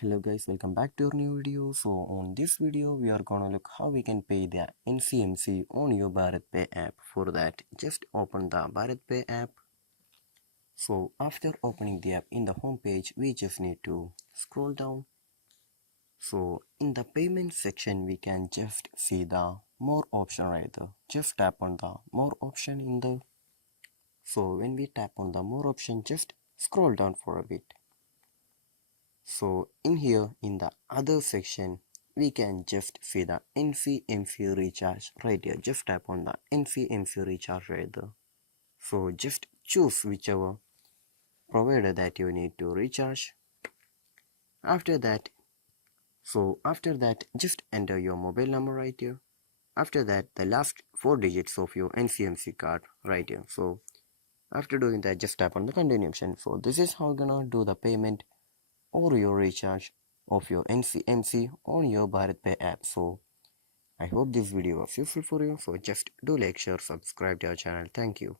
Hello guys, welcome back to our new video. So on this video we are gonna look how we can pay the NCMC on your Bharatpe app. For that, just open the Bharatpe app. So after opening the app in the home page, we just need to scroll down. So in the payment section we can just see the more option right there. Just tap on the more option in the. So when we tap on the more option, just scroll down for a bit. So in here in the other section we can just see the NCMC recharge right here. Just tap on the NCMC recharge right there. So just choose whichever provider that you need to recharge. After that just enter your mobile number right here. After that the last 4 digits of your NCMC card right here. So after doing that, just tap on the continue option. So this is how you're gonna do the payment or your recharge of your NCMC on your Bharatpe app. So I hope this video was useful for you. So just do like, share, subscribe to our channel. Thank you.